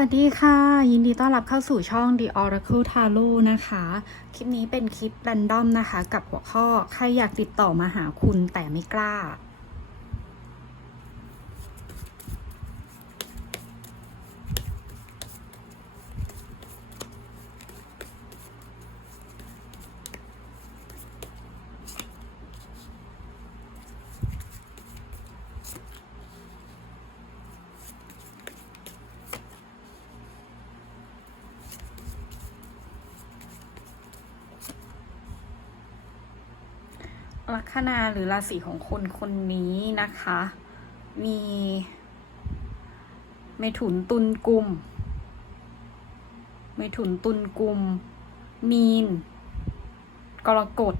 วัสดีค่ะ ยินดีต้อนรับเข้าสู่ช่อง The Oracle Tarot นะคะ คลิปนี้เป็นคลิปแรนดอมนะคะ กับหัวข้อ ใครอยากติดต่อมาหาคุณแต่ไม่กล้า ลัคนาหรือราศีของคนคนนี้นะคะ มีเมถุนตุลกุมเมถุนตุลกุม มีน กรกฎ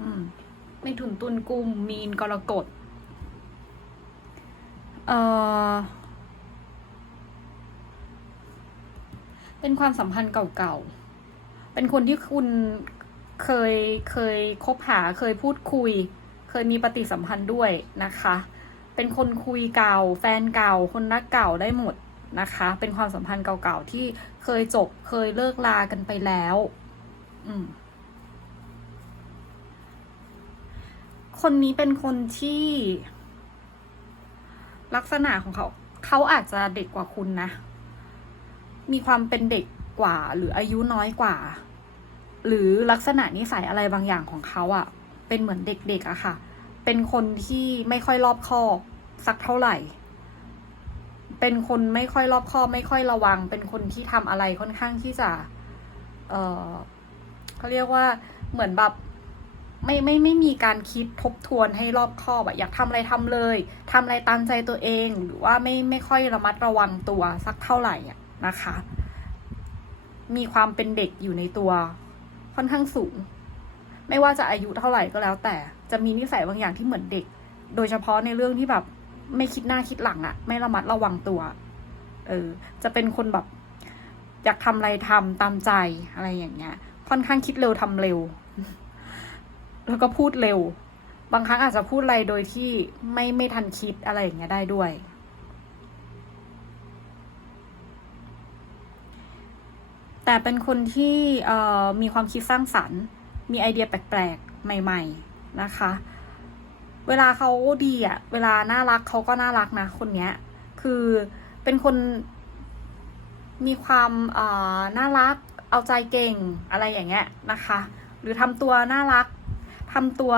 อมเมถุนตุลกุม มีน กรกฎเอ่อเป็นความสัมพันธ์เก่าๆ เป็นคนที่คุณ เคยเคยคบหาเคยพูดคุย เคยมีปฏิสัมพันธ์ด้วยนะคะ เป็นคนคุยเก่า แฟนเก่า คนรักเก่าได้หมดนะคะ เป็นความสัมพันธ์เก่าๆที่เคยจบเคยเลิกลากันไปแล้ว อืมคนนี้เป็นคนที่ ลักษณะของเขา เขาอาจจะเด็กกว่าคุณนะ มีความเป็นเด็กกว่าหรืออายุน้อยกว่า หรือลักษณะนิสัยอะไรบางอย่างของเขาอะ่ะ เป็นเหมือนเด็กๆอะค่ะ เป็นคนที่ไม่ค่อยรอบคอบสักเท่าไหร่ เป็นคนไม่ค่อยรอบคอบไม่ค่อยระวัง เป็นคนที่ทำอะไรค่อนข้างที่จะ เออเขาเรียกว่าเหมือนแบบไม่ไม่ไม่มีการคิดทบทวนให้รอบคอบอะอยากทำอะไรทำเลยทำอะไรตามใจตัวเอง หรือว่าไม่ไม่ค่อยระมัดระวังตัวสักเท่าไหร่อะนะคะ มีความเป็นเด็กอยู่ในตัว ค่อนข้างสูง ไม่ว่าจะอายุเท่าไหร่ก็แล้ว แต่จะมีนิสัยบางอย่างที่เหมือนเด็ก โดยเฉพาะในเรื่องที่แบบไม่คิดหน้าคิดหลังอะไม่ระมัดระวังตัว เออ จะเป็นคนแบบ อยากทำอะไรทำตามใจอะไรอย่างเงี้ย ค่อนข้างคิดเร็วทำเร็ว แล้วก็พูดเร็ว บางครั้งอาจจะพูดอะไรโดยที่ไม่ไม่ทันคิดอะไรอย่างเงี้ยได้ด้วย แต่เป็นคนที่มีความคิดสร้างสรรค์ มีไอเดียแปลกๆ ใหม่ ๆ นะคะ เวลาเขาดีอะเวลาน่ารักเขาก็น่ารักนะคนเนี้ย คือเป็นคนมีความน่ารัก เอาใจเก่งอะไรอย่างเงี้ยนะคะ หรือทำตัวน่ารักทำตัว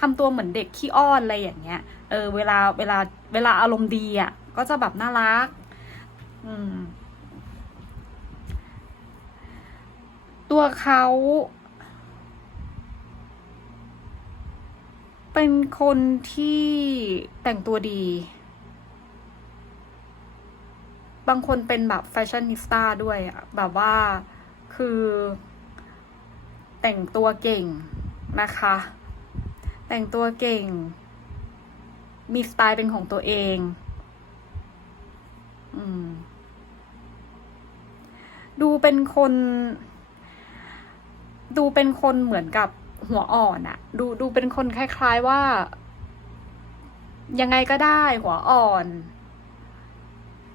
ทำตัวเหมือนเด็กขี้อ้อนอะไรอย่างเงี้ย เออ เวลาเวลาเวลาอารมณ์ดีอะ ก็จะแบบน่ารัก อืม ตัวเขา เป็นคนที่แต่งตัวดี บางคนเป็นแบบแฟชั่นนิสต้าด้วยอะแบบว่าคือแต่งตัวเก่งนะคะ แต่งตัวเก่ง มีสไตล์เป็นของตัวเอง อืม ดูเป็นคน ดูเป็นคนเหมือนกับหัวอ่อนอะดูดูเป็นคนคล้าย ๆว่า ยังไงก็ได้หัวอ่อน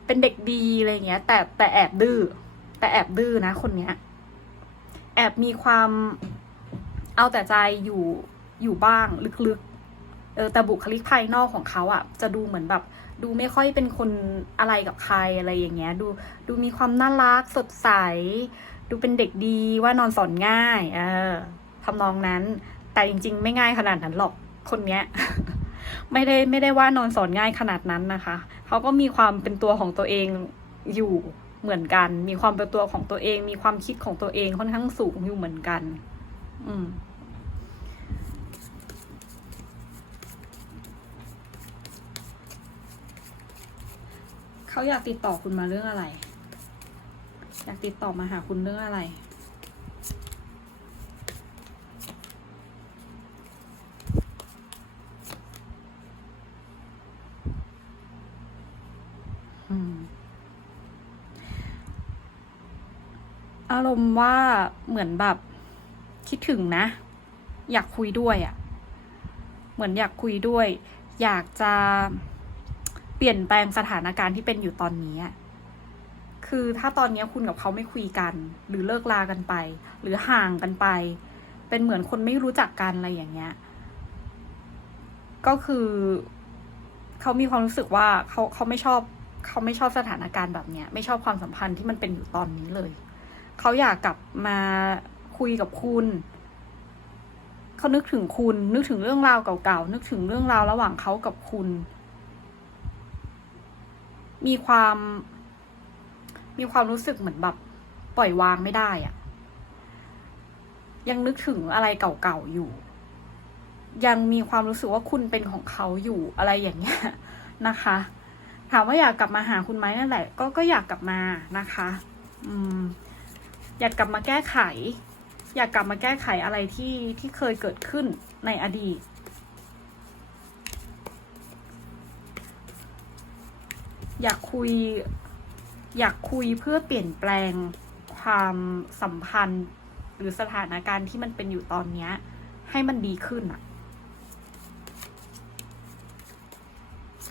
เป็นเด็กดีอะไรเงี้ย แต่แต่แอบดื้อแต่แอบดื้อนะคนเนี้ย แอบมีความเอาแต่ใจอยู่อยู่บ้างลึกๆ เออแต่บุคลิกภายนอกของเขาอะจะดูเหมือนแบบ ดูไม่ค่อยเป็นคนอะไรกับใครอะไรอย่างเงี้ย ดูดูมีความน่ารักสดใสดูเป็นเด็กดีว่านอนสอนง่าย เออทำนองนั้น แต่จริง ๆ ไม่ง่ายขนาดนั้นหรอกคนเนี้ย ไม่ได้ไม่ได้ว่านอนสอนง่ายขนาดนั้นนะคะเขาก็มีความเป็นตัวของตัวเองอยู่เหมือนกัน มีความเป็นตัวของตัวเอง มีความคิดของตัวเองค่อนข้างสูงอยู่เหมือนกัน อืมเขาอยากติดต่อคุณมาเรื่องอะไร อยากติดต่อมาหาคุณเรื่องอะไร อารมณ์ว่าเหมือนแบบคิดถึงนะ อยากคุยด้วยอะ่ะ เหมือนอยากคุยด้วย อยากจะเปลี่ยนแปลงสถานการณ์ที่เป็นอยู่ตอนนี้อะ คือถ้าตอนนี้คุณกับเขาไม่คุยกัน หรือเลิกลากันไป หรือห่างกันไป เป็นเหมือนคนไม่รู้จักกันอะไรอย่างเงี้ย ก็คือเขามีความรู้สึกว่าเขาเขาไม่ชอบเขาไม่ชอบสถานการณ์แบบเนี้ย ไม่ชอบความสัมพันธ์ที่มันเป็นอยู่ตอนนี้เลย เขาอยากกลับมาคุยกับคุณ เขานึกถึงคุณ นึกถึงเรื่องราวเก่าๆนึกถึงเรื่องราวระหว่างเขากับคุณ มีความ มีความรู้สึกเหมือนแบบปล่อยวางไม่ได้อะยังนึกถึงอะไรเก่าๆอยู่ ยังมีความรู้สึกว่าคุณเป็นของเขาอยู่อะไรอย่างเงี้ยนะคะ ถามว่าอยากกลับมาหาคุณไหมนั่นแหละก็ก็อยากกลับมานะคะ อืม อยากกลับมาแก้ไข อยากกลับมาแก้ไขอะไรที่ที่เคยเกิดขึ้นในอดีตอยากคุย อยากคุยเพื่อเปลี่ยนแปลงความสัมพันธ์ หรือสถานการณ์ที่มันเป็นอยู่ตอนเนี้ย ให้มันดีขึ้นอะ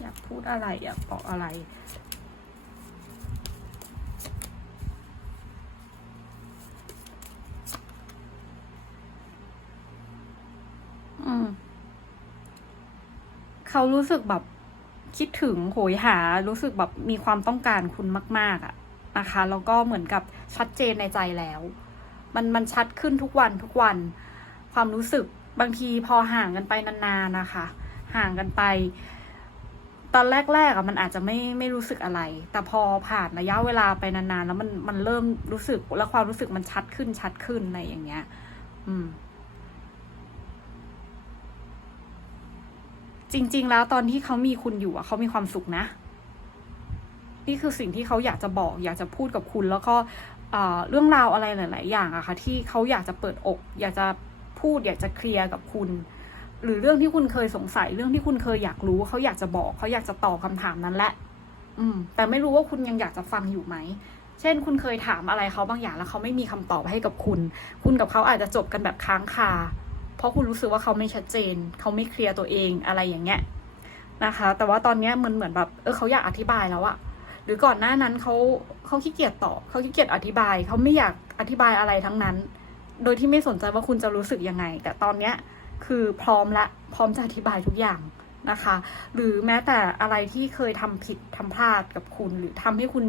อยากพูดอะไรอยากบอกอะไร อืม เขารู้สึกแบบ คิดถึงโหยหารู้สึกแบบมีความต้องการคุณมาก ๆอะนะคะแล้วก็เหมือนกับชัดเจนในใจแล้ว มันมันชัดขึ้นทุกวันทุกวัน ความรู้สึกบางทีพอห่างกันไปนานๆนะคะ ห่างกันไป ตอนแรกๆอะมันอาจจะไม่ไม่รู้สึกอะไร แต่พอผ่านระยะเวลาไปนานๆ แล้วมันมันเริ่มรู้สึกแล้วความรู้สึกมันชัดขึ้นชัดขึ้นอะไรอย่างเงี้ย อืม จริง ๆ แล้วตอนที่เขามีคุณอยู่อะเขามีความสุขนะ นี่คือสิ่งที่เขาอยากจะบอก อยากจะพูดกับคุณ แล้วก็เรื่องราวอะไรหลาย ๆ อย่างอะค่ะ ที่เขาอยากจะเปิดอก อยากจะพูด อยากจะเคลียร์กับคุณ หรือเรื่องที่คุณเคยสงสัย เรื่องที่คุณเคยอยากรู้ เขาอยากจะบอกเขาอยากจะตอบคำถามนั้นแหละ อืม แต่ไม่รู้ว่าคุณยังอยากจะฟังอยู่ไหมเช่น คุณเคยถามอะไรเขาบางอย่างแล้วเขาไม่มีคำตอบให้กับคุณ คุณกับเขาอาจจะจบกันแบบค้างคา เพราะคุณรู้สึกว่าเขาไม่ชัดเจน เขาไม่เคลียร์ตัวเองอะไรอย่างเงี้ยนะคะ แต่ว่าตอนเนี้ยมันเหมือนแบบเออเขาอยากอธิบายแล้วอะหรือก่อนหน้านั้นเขาเขาขี้เกียจตอบเขาขี้เกียจอธิบาย เขาไม่อยากอธิบายอะไรทั้งนั้น โดยที่ไม่สนใจว่าคุณจะรู้สึกยังไง แต่ตอนเนี้ยคือพร้อมละพร้อมจะอธิบายทุกอย่างนะคะ หรือแม้แต่อะไรที่เคยทำผิดทำพลาดกับคุณ หรือทำให้คุณ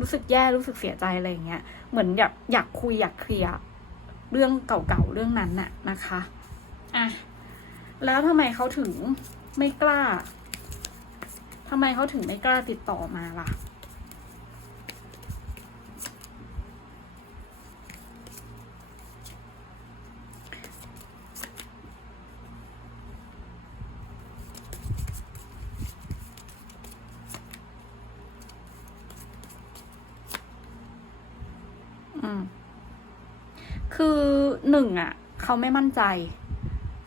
รู้สึกแย่รู้สึกเสียใจอะไรอย่างเงี้ยเหมือนอยากอยากคุยอยากเคลียร์เรื่องเก่าๆเรื่องนั้นน่ะนะคะ อะแล้วทำไมเขาถึงไม่กล้าทำไมเขาถึงไม่กล้าติดต่อมาล่ะอืมคือหนึ่งอะ เขาไม่มั่นใจ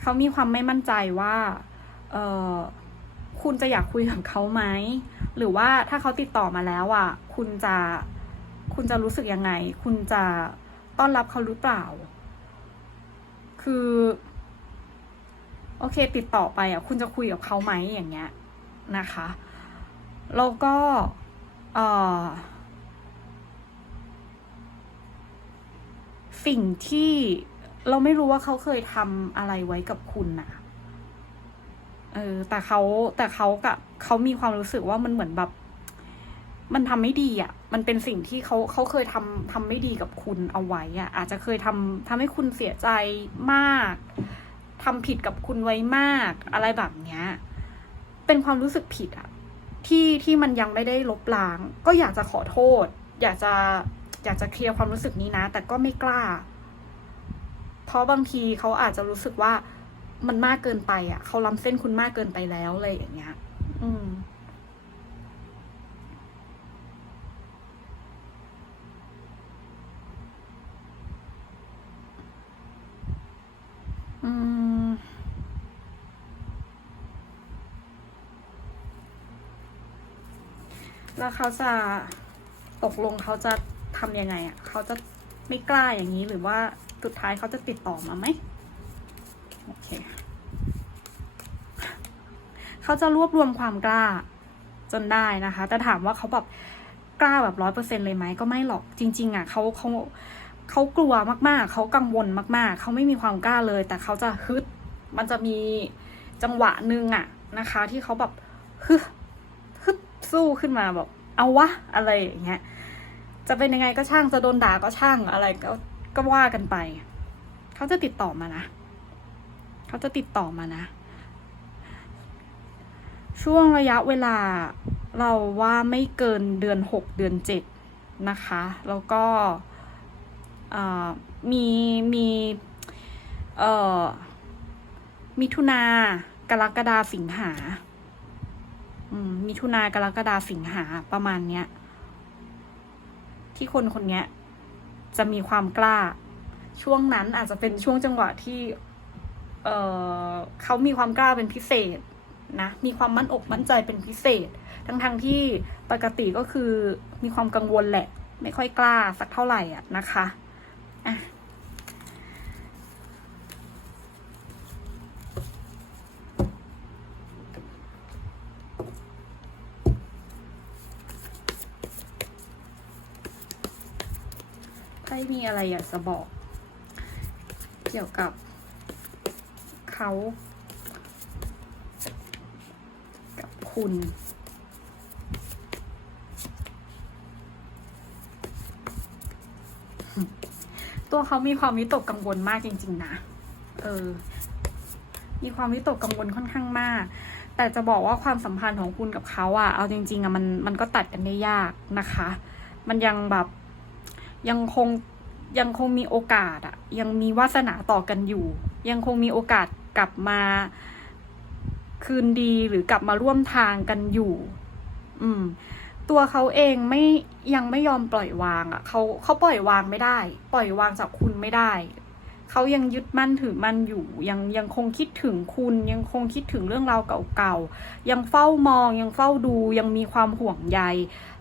เขามีความไม่มั่นใจว่าเออคุณจะอยากคุยกับเขาไหม หรือว่าถ้าเขาติดต่อมาแล้วอะ คุณจะคุณจะรู้สึกยังไง คุณจะต้อนรับเขาหรือเปล่า คือ โอเค ติดต่อไปอะ คุณจะคุยกับเขาไหมอย่างเงี้ยนะคะแล้วก็เออสิ่งที่ เราไม่รู้ว่าเขาเคยทำอะไรไว้กับคุณนะเออ แต่เขาแต่เขากับเขามีความรู้สึกว่ามันเหมือนแบบ มันทำไม่ดีอะ มันเป็นสิ่งที่เขาเขาเคยทำทำไม่ดีกับคุณเอาไว้อะ อาจจะเคยทำทำให้คุณเสียใจมากทำผิดกับคุณไว้มาก อะไรแบบเนี้ย เป็นความรู้สึกผิดอะที่ที่มันยังไม่ได้ลบล้าง ก็อยากจะขอโทษ อยากจะอยากจะเคลียร์ความรู้สึกนี้นะ แต่ก็ไม่กล้า เพราะบางทีเขาอาจจะรู้สึกว่ามันมากเกินไปอะเขาล้ำเส้นคุณมากเกินไปแล้วอะไรอย่างเงี้ย อืมแล้วเขาจะตกลงเขาจะทำยังไงอะเขาจะไม่กล้าอย่างนี้หรือว่า สุดท้ายเขาจะติดต่อมาไหมโอเคเขาจะรวบรวมความกล้าจนได้นะคะ แต่ถามว่าเขาแบบกล้าแบบร้อยเปอร์เซ็นเลยไหมก็ไม่หรอกจริง ๆ อะเขาเขาเขากลัวมากๆ เขากังวลมากๆ เขาไม่มีความกล้าเลย แต่เขาจะฮึด มันจะมีจังหวะหนึ่งอะนะคะ ที่เขาแบบฮึดฮึดสู้ขึ้นมาแบบเอาวะอะไรอย่างเงี้ย จะเป็นยังไงก็ช่าง จะโดนด่าก็ช่างอะไรก็ ก็ว่ากันไป เขาจะติดต่อมานะ เขาจะติดต่อมานะ ช่วงระยะเวลาเราว่าไม่เกินเดือนหกเดือนเจ็ดนะคะ แล้วก็มีมีเอ่อมิถุนากรกฎาสิงหาอืมมิถุนากรกฎาสิงหาประมาณเนี้ย ที่คนคนเนี้ย จะมีความกล้า ช่วงนั้นอาจจะเป็นช่วงจังหวะที่เออเขามีความกล้าเป็นพิเศษนะมีความมั่นอกมั่นใจเป็นพิเศษ ทั้งทงที่ปกติก็คือมีความกังวลแหละ ไม่ค่อยกล้าสักเท่าไหร่อะนะคะ ใครมีอะไรอยากจะบอก เกี่ยวกับเขากับคุณตัวเขามีความวิตกกังวลมากจริง ๆ นะ เออ มีความวิตกกังวลค่อนข้างมาก แต่จะบอกว่าความสัมพันธ์ของคุณกับเขาอะเอาจริง ๆอะมันมันก็ตัดกันได้ยากนะคะ มันยังแบบ ยังคงยังคงมีโอกาสอะยังมีวาสนาต่อกันอยู่ ยังคงมีโอกาสกลับมาคืนดีหรือกลับมาร่วมทางกันอยู่ อืม ตัวเขาเองไม่ยังไม่ยอมปล่อยวางอะ่ะเขาเขาปล่อยวางไม่ได้ ปล่อยวางจากคุณไม่ได้ เขายังยึดมั่นถือมั่นอยู่ยังยังคงคิดถึงคุณ ยังคงคิดถึงเรื่องราวเก่าๆ ยังเฝ้ามอง ยังเฝ้าดูยังมีความห่วงใย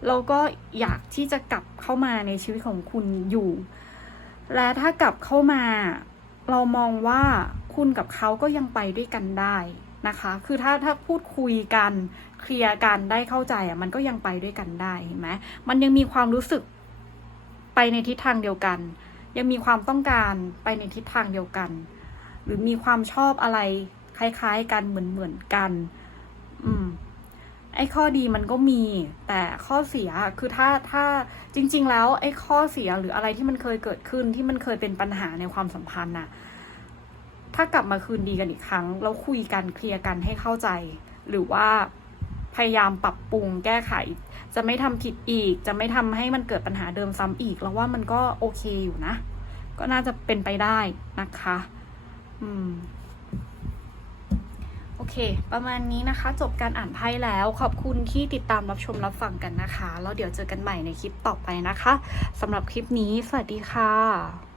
แล้วก็อยากที่จะกลับเข้ามาในชีวิตของคุณอยู่ และถ้ากลับเข้ามา เรามองว่าคุณกับเขาก็ยังไปด้วยกันได้นะคะ คือถ้าถ้าพูดคุยกันเคลียร์กันได้เข้าใจอะมันก็ยังไปด้วยกันได้เห็นไหมมันยังมีความรู้สึกไปในทิศทางเดียวกัน ยังมีความต้องการไปในทิศทางเดียวกัน หรือมีความชอบอะไรคล้ายๆกันเหมือนเหมือนกัน อืม ไอ้ข้อดีมันก็มี แต่ข้อเสียคือถ้าถ้าจริง ๆ แล้วไอ้ข้อเสียหรืออะไรที่มันเคยเกิดขึ้นที่มันเคยเป็นปัญหาในความสัมพันธ์น่ะ ถ้ากลับมาคืนดีกันอีกครั้ง แล้วคุยกันเคลียร์กันให้เข้าใจ หรือว่า พยายามปรับปรุงแก้ไข จะไม่ทำผิดอีก จะไม่ทำให้มันเกิดปัญหาเดิมซ้ำอีก แล้วว่ามันก็โอเคอยู่นะ ก็น่าจะเป็นไปได้นะคะ อืมโอเค ประมาณนี้นะคะ จบการอ่านไพ่แล้ว ขอบคุณที่ติดตามรับชมรับฟังกันนะคะ แล้วเดี๋ยวเจอกันใหม่ในคลิปต่อไปนะคะสำหรับคลิปนี้ สวัสดีค่ะ